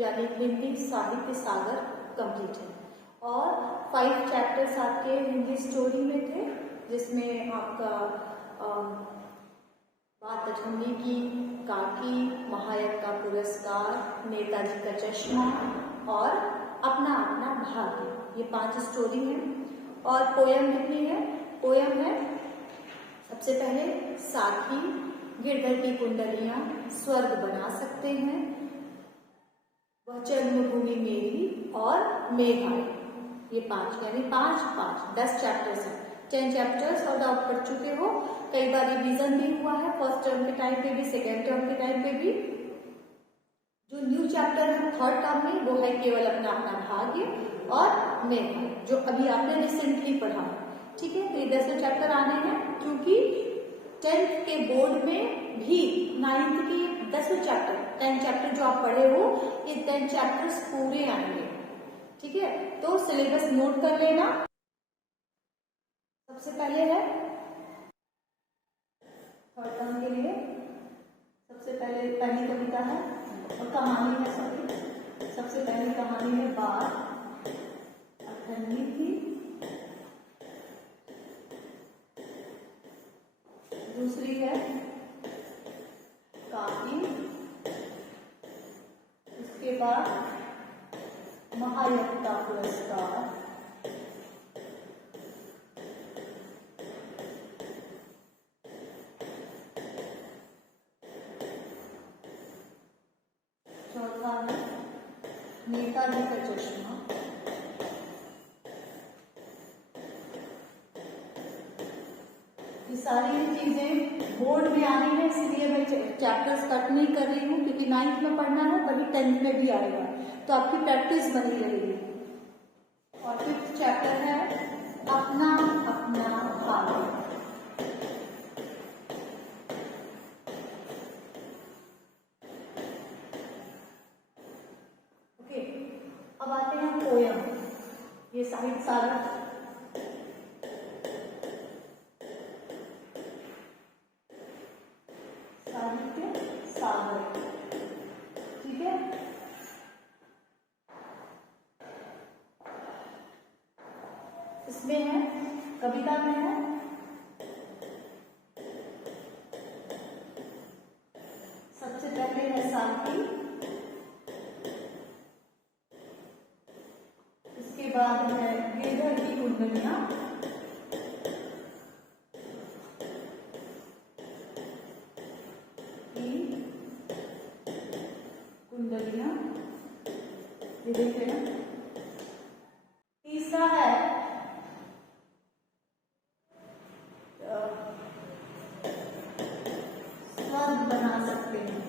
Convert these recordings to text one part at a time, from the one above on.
यानी हिंदी साहित्य सागर कंप्लीट है। और 5 चैप्टर्स आपके हिंदी स्टोरी में थे, जिसमें आपका बात अठन्नी की, काकी, महायक का पुरस्कार, नेताजी का चश्मा और अपना अपना भाग्य, ये 5 स्टोरी हैं। और पोयम कितनी है? पोयम है सबसे पहले साथी, गिरधर की कुंडलियां, स्वर्ग बना सकते हैं, वह जन्मभूमि मेरी और मेघालय, ये 5 यानी 10 चैप्टर्स हैं। 10 चैप्टर्स और आप पढ़ चुके हो, कई बार रिवीजन भी हुआ है, फर्स्ट टर्म के टाइम पे भी, सेकेंड टर्म के टाइम पे भी। जो न्यू चैप्टर है थर्ड टर्म में, वो है केवल अपना अपना भाग्य और मेघालय, जो अभी आपने रिसेंटली पढ़ा। ठीक है, तो ये 10 चैप्टर आने हैं, क्योंकि 10th के बोर्ड में भी 9th के 10 चैप्टर, 10 चैप्टर जो आप पढ़े हो, ये 10 चैप्टर्स पूरे आएंगे। ठीक है, तो सिलेबस नोट कर लेना। सबसे पहले है थर्ड टर्म के लिए, सबसे पहले पहली कविता है और कहानी है, सबसे पहली कहानी है बात अठन्नी की, दूसरी है काकी, उसके बाद महायक का पुरस्कार, चौथा है नेताजी का चश्मा, ये सारी चीजें बोर्ड में आनी है, इसलिए मैं चैप्टर्स कट नहीं कर रही हूँ, क्योंकि 9th में पढ़ना है, तभी 10th में भी आएगा, तो आपकी प्रैक्टिस बनी रहेगी। और 5th चैप्टर है अपना अपना भाग्य। ओके, अब आते हैं पोयम, ये साहित्य सागर, ठीक है। इसमें है, कविता में है सबसे पहले है साथी, इसके बाद है गिरधर की कुंडलियां, कुंडलियां, ये देखिए ना। तीसरा है स्वर्ग बना सकते हैं,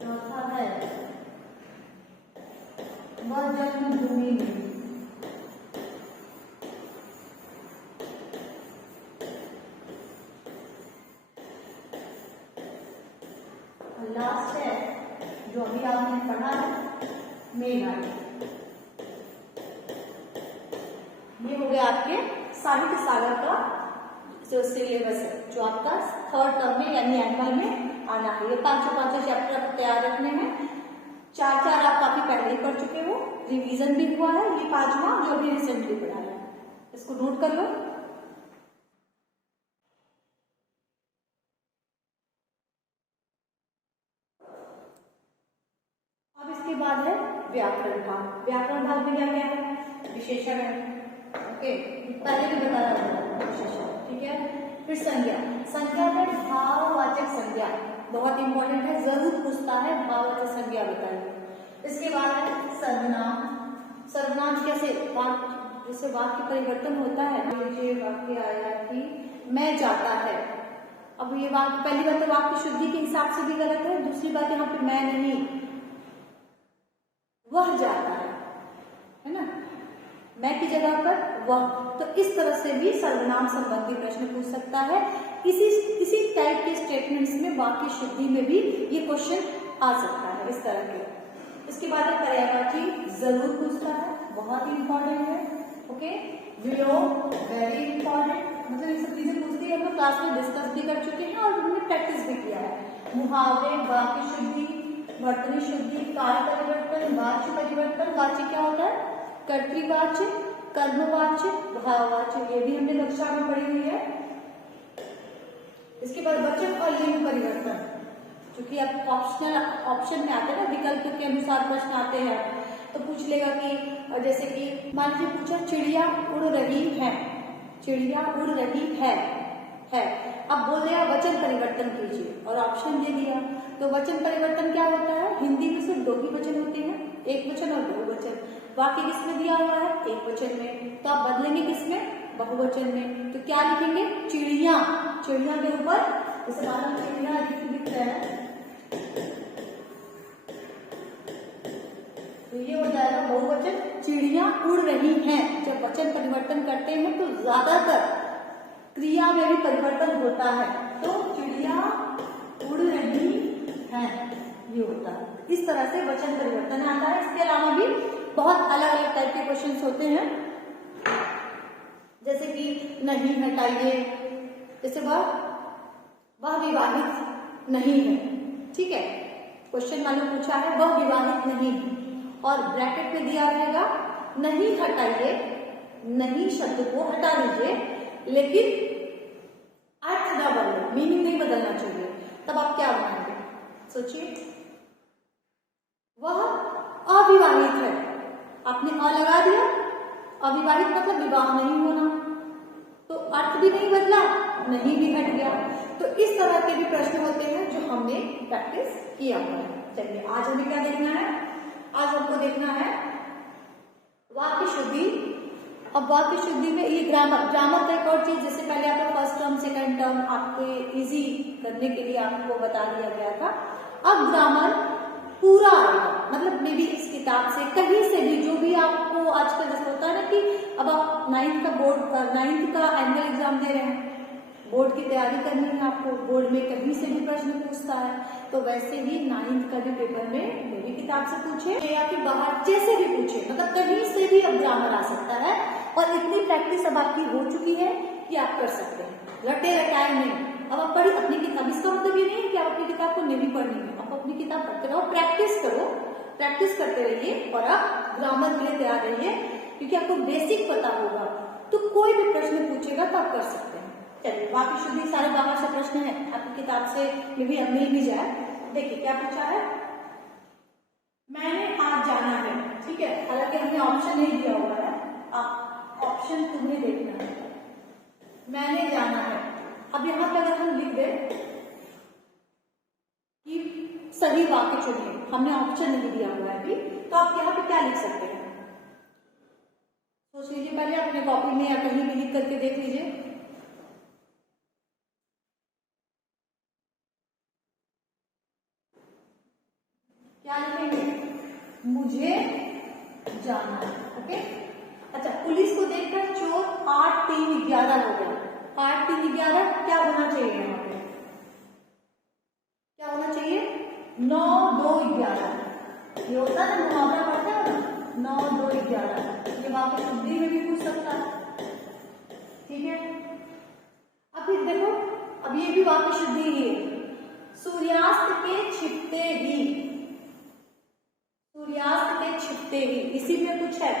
चौथा है वह जन्मभूमि में, लास्ट है जो अभी आपने पढ़ा है मेघालय। ये हो गया आपके साहित्य सागर का जो सिलेबस है, जो आपका थर्ड टर्म में यानी एनुअल में आना है। ये 5 चैप्टर आपको तैयार रखने हैं। 4 आप काफी पहले ही पढ़ चुके हो, रिवीजन भी हुआ है, ये 5वां जो अभी रिसेंटली पढ़ा है, इसको नोट कर लो। इसके बाद है व्याकरण भाग। व्याकरण भाग में क्या क्या है? विशेषण है, ओके, पहले भी बता रहा था विशेषण, ठीक है। फिर संज्ञा, संज्ञा है भाववाचक संज्ञा, बहुत इंपॉर्टेंट है, जरूर पूछता है भाववाचक संज्ञा बताइए। इसके बाद है सर्वनाम। सर्वनाम कैसे जैसे वाक्य परिवर्तन होता है, ये वाक्य आया कि मैं जाता है, अब ये वाक्य पहली बात तो वाक्य शुद्धि के हिसाब से भी गलत है, दूसरी बात यहाँ पे मैं नहीं, वह जाता है ना, मैं की जगह पर वह, तो इस तरह से भी सर्वनाम संबंधी प्रश्न पूछ सकता है। इसी टाइप के स्टेटमेंट्स में वाक्य शुद्धि में भी ये क्वेश्चन आ सकता है, इस तरह के। इसके बाद पर्यायवाची जरूर पूछता है, बहुत ही इंपॉर्टेंट है, ओके। विलोम वेरी इंपॉर्टेंट, क्लास में डिस्कस भी कर चुके हैं और हमने प्रैक्टिस भी किया है। मुहावरे, वाक्य शुद्धि, वर्तनी शुद्धि, काल परिवर्तन, वाच्य परिवर्तन। वाच्य क्या होता है? कर्तृवाच्य, कर्मवाच्य, भाववाच्य, ये भी हमने कक्षा में पढ़ी हुई है। इसके बाद वचन और लिंग परिवर्तन, क्योंकि अब ऑप्शन में आते हैं ना, विकल्प के अनुसार प्रश्न आते हैं, तो पूछ लेगा कि जैसे कि मान लीजिए पूछा चिड़िया उड़ रही है, चिड़िया उड़ रही है। अब बोल दिया वचन परिवर्तन कीजिए और ऑप्शन दे दिया। तो वचन परिवर्तन क्या होता है? हिंदी में सिर्फ दो ही वचन होते हैं, एक वचन और बहुवचन। वाक्य किसमें दिया हुआ है? एक वचन में, तो आप बदलेंगे किसमें? बहुवचन में। तो क्या लिखेंगे? चिड़िया, चिड़िया के ऊपर जैसे मानो चिड़िया लिख रहे हैं, तो ये हो जाएगा बहुवचन, चिड़िया उड़ रही हैं। जब वचन परिवर्तन करते हैं तो ज्यादातर क्रिया में भी परिवर्तन होता है, तो चिड़िया उड़ रही हैं ये होता है। इस तरह से वचन परिवर्तन आता है। इसके अलावा भी बहुत अलग अलग टाइप के क्वेश्चंस होते हैं, जैसे कि नहीं हटाइए, जैसे वह विवाहित नहीं है, ठीक है, क्वेश्चन मालूम पूछा है वह विवाहित नहीं है, और ब्रैकेट में दिया रहेगा नहीं हटाइए, नहीं शब्द को हटा दीजिए, लेकिन अर्थ ना बदले, मीनिंग नहीं बदलना चाहिए। तब आप क्या बनाएंगे? सोचिए, वह अविवाहित है, आपने अ लगा दिया, अविवाहित मतलब विवाह नहीं होना, तो अर्थ भी नहीं बदला, नहीं भी हट गया। तो इस तरह के भी प्रश्न होते हैं जो हमने प्रैक्टिस किया हुआ है। चलिए आज हमें क्या देखना है? आज हमको देखना है वाक्य शुद्धि। अब वाक्य शुद्धि में ये ग्रामर, ग्रामर का एक और चीज, जैसे पहले आपको फर्स्ट टर्म सेकंड टर्म आपके इजी करने के लिए आपको बता दिया गया था। अब ग्रामर पूरा आएगा, मतलब मे बी इस किताब से कहीं से भी, जो भी आपको आजकल जैसे होता है ना कि अब आप 9th का एनुअल एग्जाम दे रहे हैं, बोर्ड की तैयारी करनी है आपको, बोर्ड में कहीं से भी प्रश्न पूछता है, तो वैसे ही 9th का भी पेपर में मेरी किताब से पूछे या फिर बाहर जैसे भी पूछे, मतलब कहीं से भी अब ग्रामर आ सकता है। और इतनी प्रैक्टिस अब आपकी हो चुकी है कि आप कर सकते हैं, रटे रटाए नहीं। अब आप पढ़ी अपनी किताब, इसका मतलब ये नहीं है कि आप अपनी किताब को नहीं पढ़नी है, आप अपनी किताब पढ़ते रहो, प्रैक्टिस करो, प्रैक्टिस करते रहिए और आप ग्रामर के लिए तैयार रहिए, क्योंकि आपको बेसिक पता होगा तो कोई भी प्रश्न पूछेगा तो आप कर सकते हैं। चलिए वाक्य शुद्धि सारे बाहर से प्रश्न है, आपकी किताब से ये भी अब मिल भी जाए। देखिए क्या पूछा है, मैंने आज जाना है, ठीक है, हालांकि हमने ऑप्शन नहीं दिया हुआ है, ऑप्शन तुम्हें देखना है, मैंने जाना है। अब यहाँ पर अगर हम लिख दें कि सही वाक्य चुनिए, हमने ऑप्शन नहीं दिया हुआ है अभी, तो आप यहाँ पे क्या लिख सकते हैं? सोच लीजिए पहले, अपने कॉपी में या कहीं भी लिख करके देख लीजिए। क्या लिखेंगे? मुझे जाना है, ओके। अच्छा, पुलिस को देखकर चोर 8 3 11 हो गया। 8 3 11 क्या होना चाहिए यहाँ पे? क्या होना चाहिए? 9 2 11। ये होता है ना, मुहावरा पढ़ता है ना, 9 2 11। ये वाक्य शुद्धि में भी पूछ सकता है, ठीक है। अब फिर देखो, अब ये भी वाक्य शुद्धि ही है। सूर्यास्त के छिपते ही, सूर्यास्त के छिपते ही, इसी में कुछ है,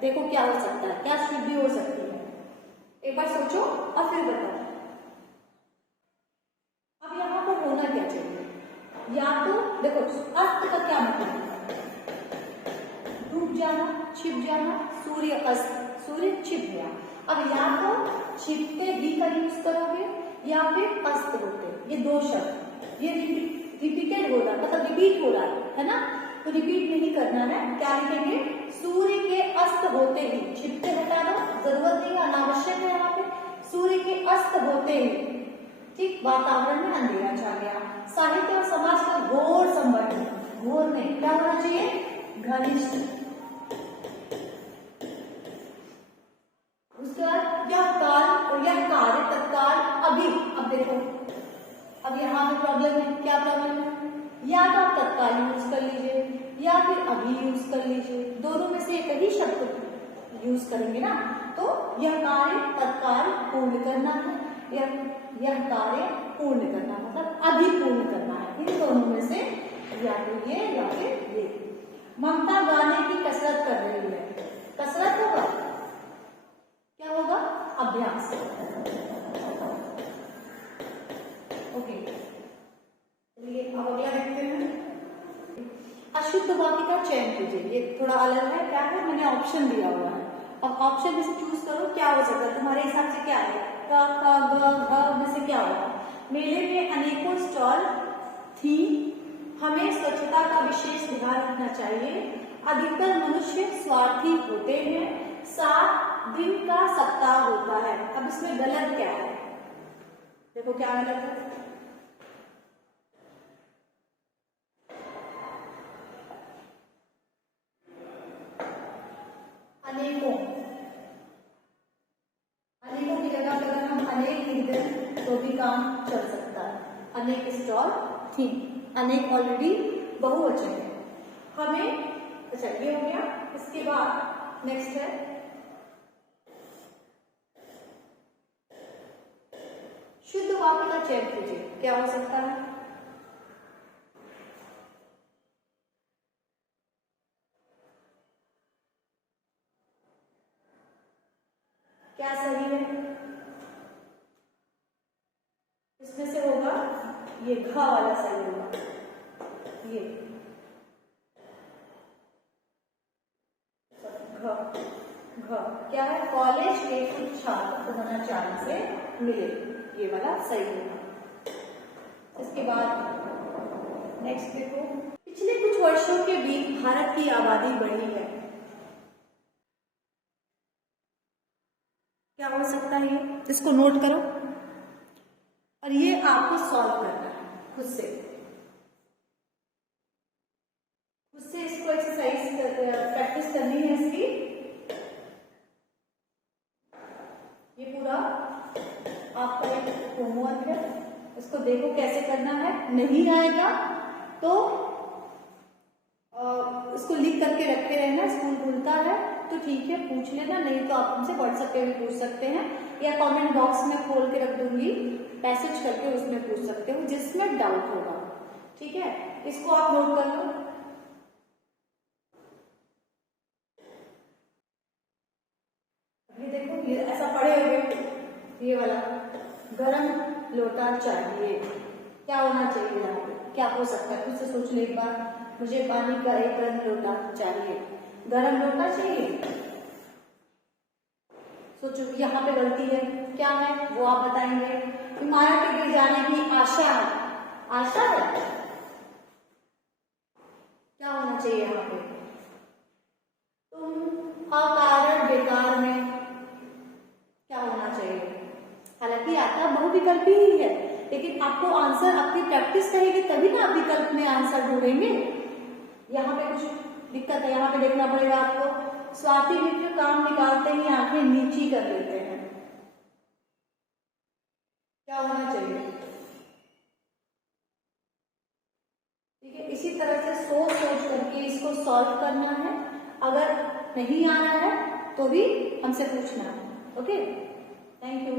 देखो क्या हो सकता है, क्या शुद्धि हो सकती है, एक बार सोचो और फिर बताओ। अब यहाँ पर होना क्या चाहिए? या तो देखो अस्त का क्या मतलब है? डूब जाना, छिप जाना, सूर्य अस्त, सूर्य छिप गया। अब या तो छिपते ही का यूज करोगे या फिर अस्त होते, ये दो शब्द, ये रिपीटेड हो रहा है, मतलब रिपीट हो रहा है ना, तो रिपीट नहीं करना है। क्या लिखेंगे? सूर्य के अस्त होते ही, छिपते हटा दो, जरूरत नहीं, अनावश्यक है यहाँ पे। सूर्य के अस्त होते ही, ठीक, वातावरण में अंधेरा छा गया। साहित्य और समाज का घोर संवर्धन, घोर नहीं, क्या होना चाहिए? घनिष्ठ। उसके बाद यह काल और यह कार्य तत्काल अभी। अब देखो, अब यहाँ पे प्रॉब्लम है, क्या प्रॉब्लम है? या तो आप तत्काल यूज कर लीजिए या फिर अभी यूज कर लीजिए, दोनों में से एक ही शब्द यूज करेंगे ना, तो यह कार्य तत्काल पूर्ण करना है, यह कार्य पूर्ण करना, मतलब अभी पूर्ण करना है। इन दोनों में से या तो ये या फिर ये। ममता गाने की कसरत कर रही है, कसरत होगा, क्या होगा, अभ्यास। ओके, चलिए अब अगला देखते हैं। अशुद्ध वाक्य का चयन कीजिए। ये थोड़ा अलग है, क्या है, मैंने ऑप्शन दिया हुआ है। अब ऑप्शन में से चूज करो, क्या हो सकता है तुम्हारे हिसाब से, क्या है, क ख ग घ में से क्या होगा। मेले में अनेकों स्टॉल थी, हमें स्वच्छता का विशेष ध्यान रखना चाहिए, अधिकतर मनुष्य स्वार्थी होते हैं, 7 दिन का सप्ताह होता है। अब इसमें गलत क्या है, देखो क्या गलत है। अनेकों, अनेकों की जगह पर अगर हम अनेक लिख दें तो भी काम चल सकता है। अनेक स्टॉल थी, अनेक ऑलरेडी बहुवचन है। हमें, अच्छा ये हो गया। इसके बाद नेक्स्ट है शुद्ध वाक्य का चयन कीजिए, क्या हो सकता है। क्या सही है, इसमें से होगा ये घ वाला सही होगा। ये घ, घ क्या है, कॉलेज के कुछ छात्र को होना चाहिए से मिले, ये वाला सही होगा। इसके बाद नेक्स्ट देखो, पिछले कुछ वर्षों के बीच भारत की आबादी बढ़ी है, क्या हो सकता है, ये इसको नोट करो और ये आपको सॉल्व करना है खुद से, इसको एक्सरसाइज प्रैक्टिस करनी है इसकी। ये पूरा आपका एक होमवर्क है, इसको देखो कैसे करना है। नहीं आएगा तो इसको लिख करके रखे रहना, स्कूल खुलता है तो ठीक है पूछ लेना, नहीं तो आप हमसे व्हाट्सएप पे भी पूछ सकते हैं या कमेंट बॉक्स में खोल के रख दूंगी, मैसेज करके उसमें पूछ सकते हो जिसमें डाउट होगा, ठीक है। इसको आप नोट कर लो। ये देखो, ये ऐसा पड़े हुए, ये वाला गरम लोटा चाहिए, क्या होना चाहिए यहाँ पे, क्या हो सकता है, खुद से सोच लो एक बार। मुझे पानी का एक गर्म लोटा चाहिए, गर्म लोटा चाहिए, सोचो यहाँ पे गलती है, क्या है वो आप बताएंगे। इमारत के गिर जाने की आशा है, आशा है, क्या होना चाहिए यहाँ पे, तुम अकारण बेकार में, क्या होना चाहिए। हालांकि आता बहुविकल्पी ही है, लेकिन आपको आंसर आपकी प्रैक्टिस करेगी तभी ना आप विकल्प में आंसर ढूंढेंगे। यहाँ पे कुछ दिक्कत है, यहाँ पे देखना पड़ेगा आपको। स्वार्थी मित्र काम निकालते ही आंखें नीची कर देते हैं, क्या होना चाहिए, ठीक है। इसी तरह से सोच सोच करके इसको सॉल्व करना है, अगर नहीं आ रहा है तो भी हमसे पूछना है। Okay, thank you.